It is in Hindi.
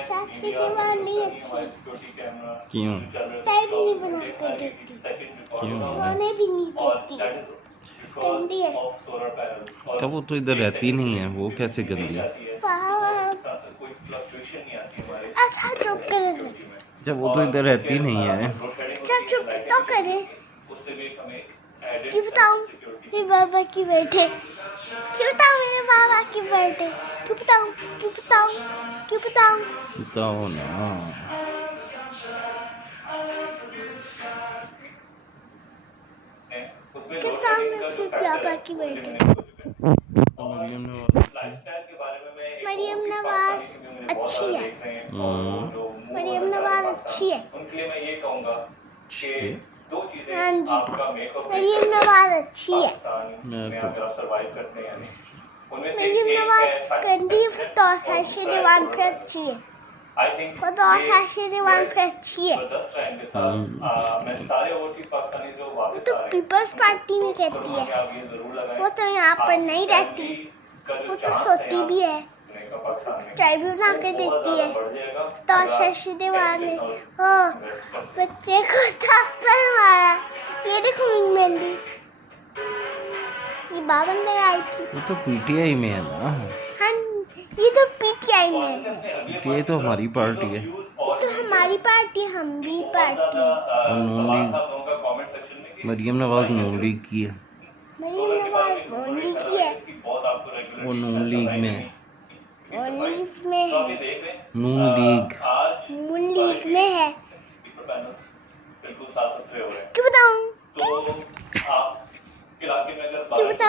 साक्षी दीवान नहीं अच्छी। क्यों? चाय भी नहीं बना कर देती, क्यों? सोने भी नहीं देती, गंदी है। तब वो तो इधर रहती नहीं है, वो कैसे गंदी है? अच्छा चुप करे, जब वो तो इधर रहती नहीं है। अच्छा चुप तो करे। क्यों बताऊं मेरे बाबा की बेटे, क्यों बताऊं मेरे बाबा की बेटे, क्यों बताऊं, क्यों बताऊं, क्यों बताऊं? बताओ ना। क्यों बताऊं मेरे पापा की बेटे? मरियम नवाज अच्छी है। मरियम नवाज अच्छी है। हाँ जी, मरियम नवाज अच्छी है। मरियम नवाज गंदी है तो साक्षी दीवान पे अच्छी है, वो तो साक्षी दीवान पे अच्छी है। वो तो पीपल्स पार्टी में रहती है, वो तो यहाँ पर नहीं रहती, वो तो सोती भी है, चाय भी बना के देती है। तो साक्षी दीवान ने बच्चे को थप्पड़ मारा, ये देखो मेहंदी ये बाबन लगाई थी। वो तो पीटीआई में है ना। हाँ ये तो पीटीआई में है। पीटीआई तो हमारी पार्टी है। तो हमारी पार्टी, हम भी पार्टी है। और नून लीग, मरियम नवाज नून लीग की है। मरियम नवाज नून लीग की है। वो नून लीग में है। नून लीग में है। नून लीग में है। क्यों बताऊं? क्यों बताऊं?